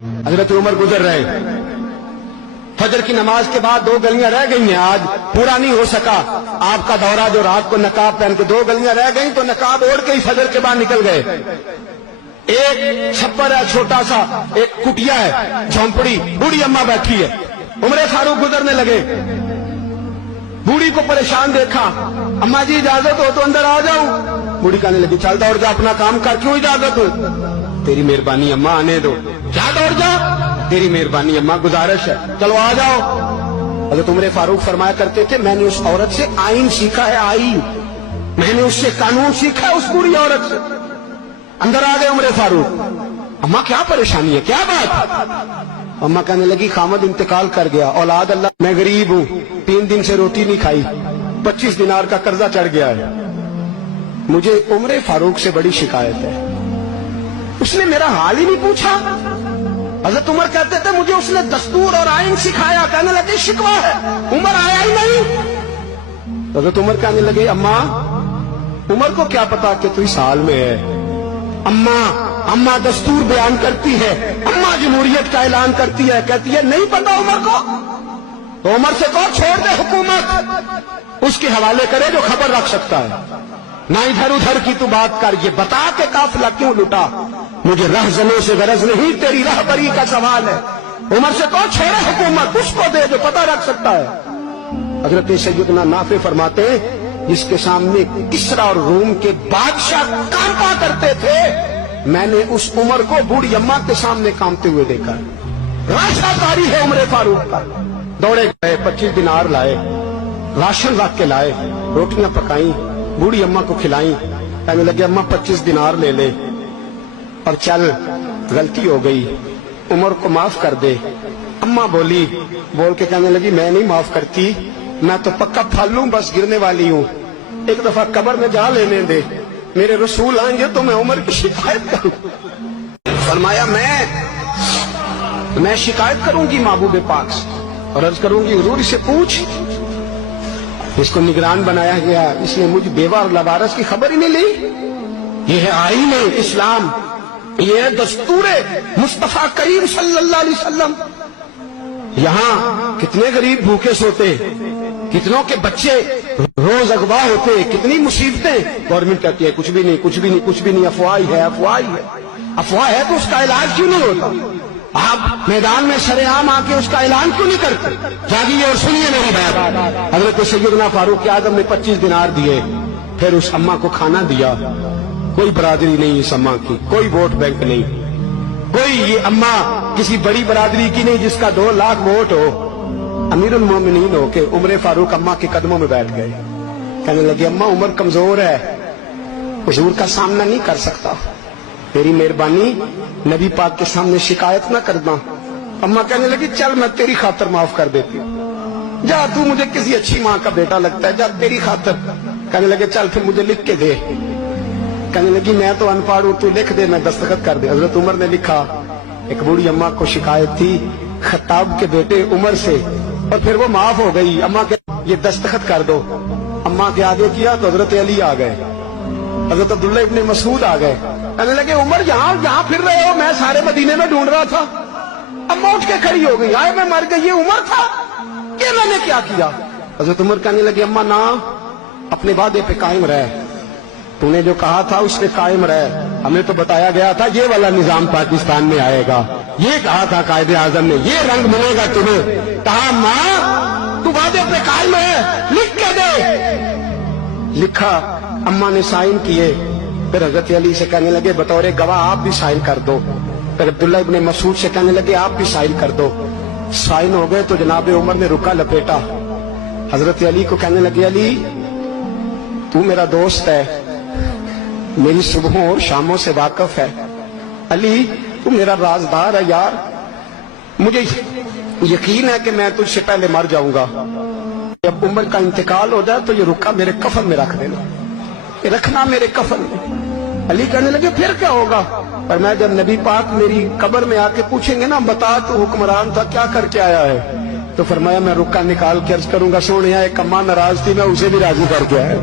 हजरत उमर गुजर रहे, फजर की नमाज के बाद 2 गलियां रह गई हैं, आज पूरा नहीं हो सका आपका दौरा, जो रात को नकाब पहन के 2 गलियां रह गई तो नकाब ओढ़ के ही फजर के बाद निकल गए। एक छप्पर है छोटा सा, एक कुटिया है, झोंपड़ी, बूढ़ी अम्मा बैठी है। उमर फारूक गुजरने लगे, बूढ़ी को परेशान देखा, अम्मा जी इजाजत हो तो अंदर आ जाऊं। बूढ़ी कहने लगी चल दौड़ जा, अपना काम कर, क्यों इजाजत हो? तेरी मेहरबानी अम्मा, आने दो। क्या दौड़ जा? तेरी मेहरबानी अम्मा, गुजारिश है, चलो आ जाओ। हज़रत उमर फारूक फरमाया करते थे, मैंने उस औरत से आइन सीखा है, आइन, मैंने उससे कानून सीखा है, उस बूढ़ी औरत से। अंदर आ गए उमर फारूक, अम्मा क्या परेशानी है, क्या बात? अम्मा कहने लगी खामद इंतकाल कर गया, औलाद अल्लाह, मैं गरीब हूं, 3 दिन से रोटी नहीं खाई, 25 दिनार का कर्जा चढ़ गया है, मुझे उमर फारूक से बड़ी शिकायत है। उसने मेरा हाल ही नहीं पूछा। हज़रत उमर कहते थे मुझे उसने दस्तूर और आइन सिखाया, कहने लगे शिकवा है, उमर आया ही नहीं। हज़रत उमर कहने लगे अम्मा, उमर को क्या पता कि तू इस हाल में है। अम्मा दस्तूर बयान करती है, अम्मा जमहूरियत का ऐलान करती है, कहती है नहीं पता उमर को, तो उमर से कहो छोड़ दे हुकूमत, उसके हवाले करे जो खबर रख सकता है, ना इधर उधर की तू बात कर, ये बता के काफिला क्यों लुटा, मुझे रहजनों से गरज नहीं, तेरी रहबरी का सवाल है। उमर से कहो छोड़े हुकूमत, उसको दे जो पता रख सकता है। हजरत सैयदना नाफे फरमाते हैं, जिसके सामने किसरा और रूम के बादशाह कांपा करते थे, मैंने उस उमर को बूढ़ी अम्मा के सामने कांपते हुए देखा। राशाकारी है उमर फारूक का। दौड़े गए, 25 दिनार लाए, राशन रख के लाए, रोटियां पकाई, बूढ़ी अम्मा को खिलाई, कहने लगे अम्मा 25 दिनार ले ले और चल, गलती हो गई, उमर को माफ कर दे। अम्मा बोली, बोल के कहने लगी मैं नहीं माफ करती, मैं तो पक्का फल लूं, बस गिरने वाली हूं, एक दफा कब्र में जा लेने दे, मेरे रसूल आएंगे तो मैं उमर की शिकायत करूं। फरमाया मैं शिकायत करूंगी महबूब पाक से और अर्ज करूंगी हुजूर इसे पूछ, इसको निगरान बनाया गया, इसने मुझ बेवा और लवारस की खबर ही नहीं ली। ये है आईन इस्लाम, ये है दस्तूर मुस्तफा करीम सल्लल्लाहु अलैहि वसल्लम। यहां कितने गरीब भूखे सोते, कितनों के बच्चे रोज अगवा होते, कितनी मुसीबतें। गवर्नमेंट कहती है कुछ भी नहीं, कुछ भी नहीं, कुछ भी नहीं, अफवाह ही है, अफवाह ही है। अफवाह है तो उसका इलाज क्यों नहीं होता? आप मैदान में सरेआम आके उसका ऐलान क्यों नहीं करते? जागिए और सुनिए मेरी बात। हजरत सैयदना फारूक आज़म ने 25 दिनार दिए, फिर उस अम्मा को खाना दिया। कोई बरादरी नहीं इस अम्मा की, कोई वोट बैंक नहीं, कोई ये अम्मा किसी बड़ी बरादरी की नहीं जिसका 2 लाख वोट हो। अमीरुल मोमिनीन हो के उमर फारूक अम्मा के कदमों में बैठ गए, कहने लगे अम्मा उमर कमजोर है, हुजूर का सामना नहीं कर सकता, तेरी मेहरबानी नबी पाक के सामने शिकायत न करना। अम्मा कहने लगी चल मैं तेरी खातर माफ कर देती हूँ, जा तू मुझे किसी अच्छी माँ का बेटा लगता है, जा तेरी खातर। कहने लगे चल फिर मुझे लिख के दे। कहने लगी मैं तो अनपढ़ हूं, तू लिख दे, मैं दस्तखत कर दे। हजरत उमर ने लिखा। एक बूढ़ी अम्मा को शिकायत थी खत्ताब के बेटे उमर से, और फिर वो माफ हो गई। अम्मा के ये दस्तखत कर दो। अम्मा के आगे किया तो हजरत अली आ गए, हजरत अब्दुल्ला इब्ने मसूद आ गए। कहने लगे उमर यहाँ फिर रहे हो, मैं सारे मदीने में ढूंढ रहा था। अम्मा उठ के खड़ी हो गई, आए मैं मर गई, ये उमर था, ये मैंने क्या किया? हजरत उमर कहने लगे अम्मा ना, अपने वादे पे कायम रहे, तूने जो कहा था उस पे कायम रहे। हमें तो बताया गया था ये वाला निजाम पाकिस्तान में आएगा, ये कहा था कायदे आजम ने, ये रंग मिलेगा तुम्हें। कहा माँ तू वादे पे कायम है, लिख के दे। लिखा, अम्मा ने साइन किए। फिर हजरत अली से कहने लगे बतौर गवाह आप भी साइन कर दो। फिर अब्दुल्ला इब्ने मसूद से कहने लगे आप भी साइन कर दो। साइन हो गए तो जनाब उमर ने रुका लपेटा। हजरत अली को कहने लगे अली तू मेरा दोस्त है, मेरी सुबहों और शामों से वाकिफ है, अली तू मेरा राजदार है यार, मुझे यकीन है कि मैं तुझसे पहले मर जाऊंगा, जब उमर का इंतकाल हो जाए तो ये रुका मेरे कफन में रख देना, रखना मेरे कफन में। अली कहने लगे फिर क्या होगा? पर मैं जब नबी पाक मेरी कब्र में आके पूछेंगे ना बता तू हुक्मरान था क्या करके आया है, तो फरमाया मैं रुका निकाल के अर्ज करूंगा सोनिया एक अम्मा नाराज थी मैं उसे भी राजी करके आया।